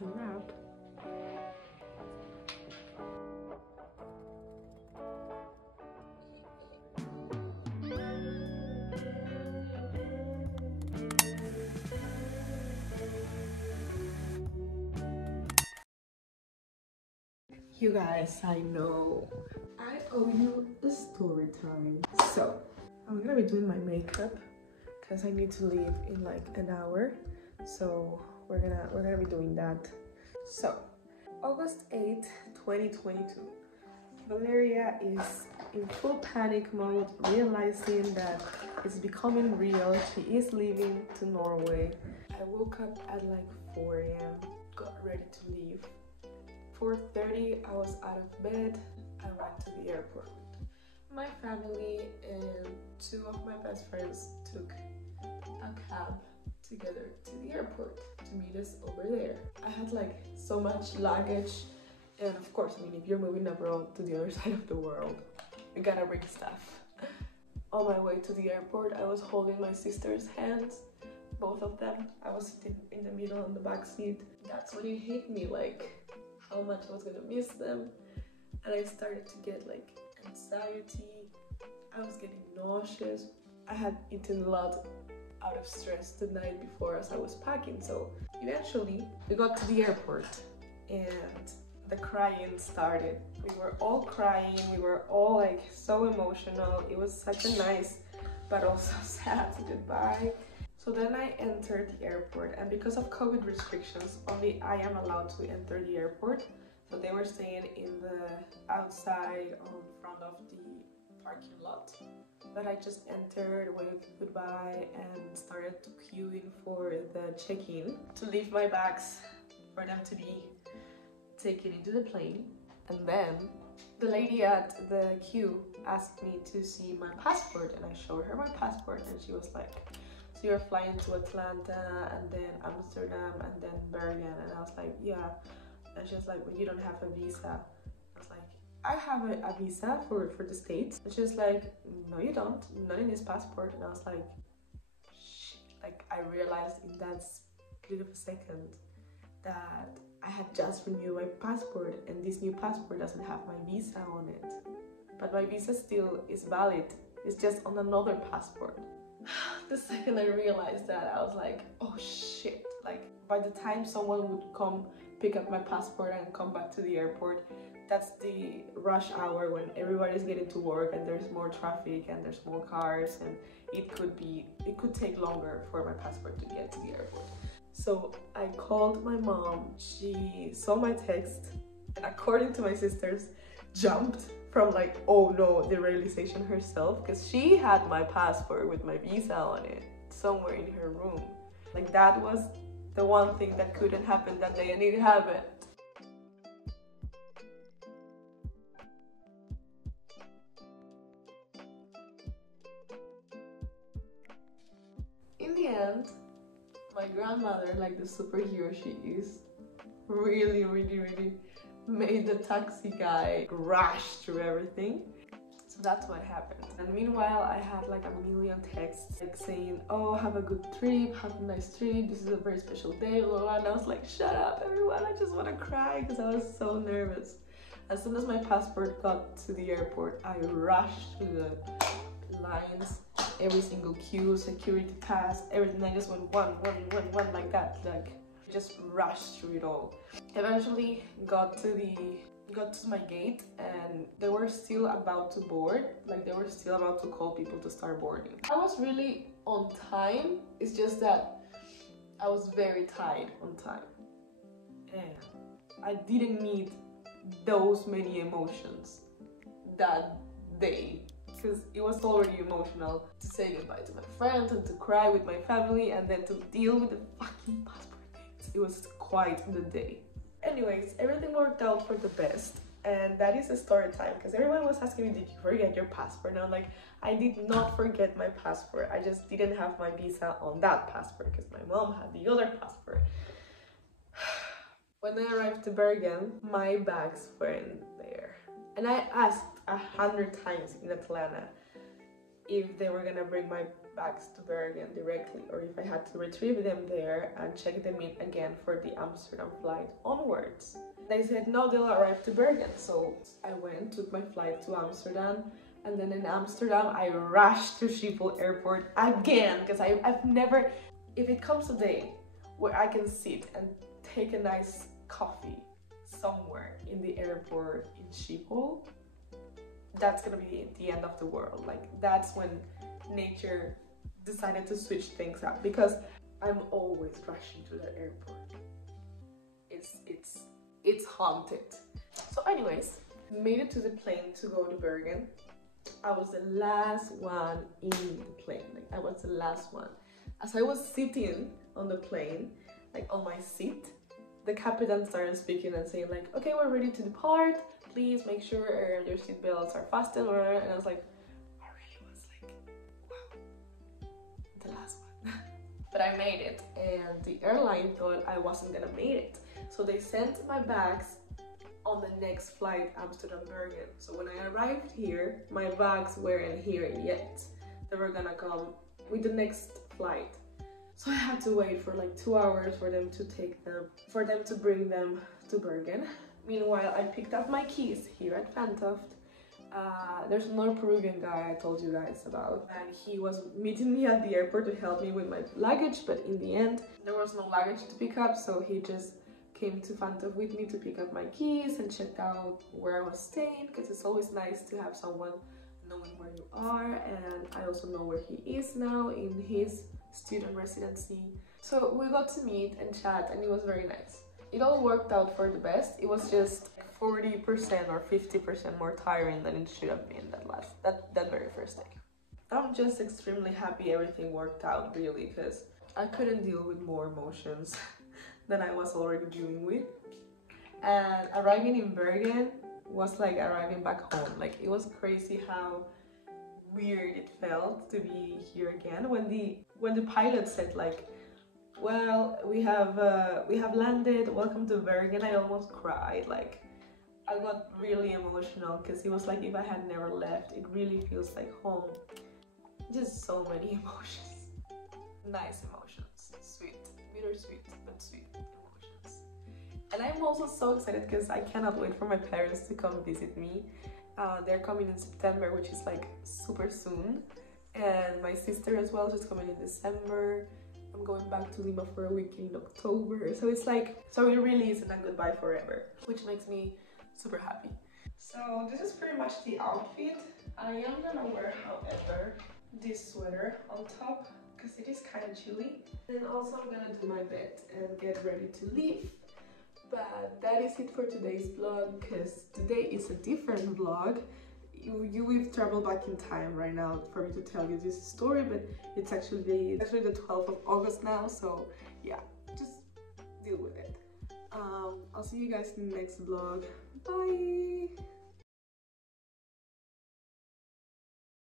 a nap. You guys, I know I owe you a story time. So I'm gonna be doing my makeup because I need to leave in like an hour. So we're gonna be doing that. So August 8th, 2022. Valeria is in full panic mode, realizing that it's becoming real. She is leaving to Norway. I woke up at like 4 a.m. got ready to leave. 4:30 I was out of bed. I went to the airport. My family and two of my best friends took a cab together to the airport to meet us over there. I had like so much luggage, and of course, I mean, if you're moving abroad to the other side of the world, you gotta bring stuff. On my way to the airport, I was holding my sister's hands, both of them. I was sitting in the middle on the back seat. That's when it hit me, like how much I was gonna miss them, and I started to get like anxiety. I was getting nauseous. I had eaten a lot out of stress the night before as I was packing. So eventually we got to the airport and the crying started. We were all crying, we were all like so emotional. It was such a nice but also sad goodbye. So then I entered the airport, and because of COVID restrictions, only I am allowed to enter the airport. So they were staying in the outside on front of the parking lot. But I just entered, waved goodbye, and started queuing for the check-in to leave my bags for them to be taken into the plane. And then the lady at the queue asked me to see my passport, and I showed her my passport, and she was like, so you're flying to Atlanta and then Amsterdam and then Bergen? And I was like, yeah. And she was like, well, you don't have a visa. I was like, I have a visa for the States. And she was like, no you don't, not in this passport. And I was like, shit. Like, I realized in that split of a second that I had just renewed my passport, and this new passport doesn't have my visa on it. But my visa still is valid, it's just on another passport. The second I realized that, I was like, oh shit. Like, by the time someone would come pick up my passport and come back to the airport, that's the rush hour when everybody's getting to work and there's more traffic and there's more cars, and it could take longer for my passport to get to the airport. So I called my mom. She saw my text, and according to my sisters, jumped from like, oh no, the realization herself, because she had my passport with my visa on it somewhere in her room. Like, that was the one thing that couldn't happen that day, and it happened. In the end, my grandmother, like the superhero she is, really made the taxi guy rush through everything. So that's what happened. And meanwhile, I had like a million texts like saying, oh, have a good trip, have a nice trip, this is a very special day, blah, blah. And I was like, shut up everyone, I just want to cry because I was so nervous. As soon as my passport got to the airport, I rushed through the lines, every single queue, security pass, everything. I just went one like that, like just rushed through it all. Eventually got to my gate, and they were still about to board, like they were still about to call people to start boarding. I was really on time, it's just that I was very tight on time, and I didn't need those many emotions that day, because it was already emotional to say goodbye to my friends and to cry with my family and then to deal with the fucking passport things. It was quite the day. Anyways, everything worked out for the best, and that is a story time, because everyone was asking me, did you forget your passport? And I'm like, I did not forget my passport, I just didn't have my visa on that passport because my mom had the other passport. When I arrived to Bergen, my bags weren't there, and I asked 100 times in Atlanta if they were gonna bring my bags to Bergen directly or if I had to retrieve them there and check them in again for the Amsterdam flight onwards. They said no, they'll arrive to Bergen. So I went, took my flight to Amsterdam, and then in Amsterdam I rushed to Schiphol airport again because I've never, if it comes a day where I can sit and take a nice coffee somewhere in the airport in Schiphol, that's gonna be the end of the world. Like, that's when nature decided to switch things up, because I'm always rushing to the airport. It's haunted. So anyways, made it to the plane to go to Bergen. I was the last one in the plane. Like, I was the last one. As I was sitting on the plane, like on my seat, the captain started speaking and saying like, okay, we're ready to depart. Please make sure your seatbelts are fastened. And I was like, I really was like, wow, the last one. But I made it, and the airline thought I wasn't gonna make it. So they sent my bags on the next flight, Amsterdam-Bergen. So when I arrived here, my bags weren't here yet. They were gonna come with the next flight. So I had to wait for like 2 hours for them to bring them to Bergen. Meanwhile, I picked up my keys here at Fantoft. There's another Peruvian guy I told you guys about, and he was meeting me at the airport to help me with my luggage, but in the end, there was no luggage to pick up, so he just came to Fantoft with me to pick up my keys and check out where I was staying, because it's always nice to have someone knowing where you are, and I also know where he is now in his student residency. So we got to meet and chat, and it was very nice. It all worked out for the best. It was just 40% or 50% more tiring than it should have been that very first day. I'm just extremely happy everything worked out, really, because I couldn't deal with more emotions than I was already dealing with. And arriving in Bergen was like arriving back home. Like, it was crazy how weird it felt to be here again. When the pilot said like, well, we have landed, welcome to Bergen, I almost cried. Like, I got really emotional because it was like if I had never left. It really feels like home. Just so many emotions. Nice emotions. Sweet. Bittersweet, but sweet emotions. And I'm also so excited because I cannot wait for my parents to come visit me. They're coming in September, which is like super soon. And my sister as well, she's coming in December. I'm going back to Lima for a week in October. So it's like, so it really isn't a goodbye forever, which makes me super happy. So this is pretty much the outfit. I am gonna wear, however, this sweater on top because it is kind of chilly. And also I'm gonna do my bed and get ready to leave. But that is it for today's vlog, because today is a different vlog. We've traveled back in time right now for me to tell you this story, but it's actually the 12th of August now, so yeah, just deal with it. I'll see you guys in the next vlog. Bye!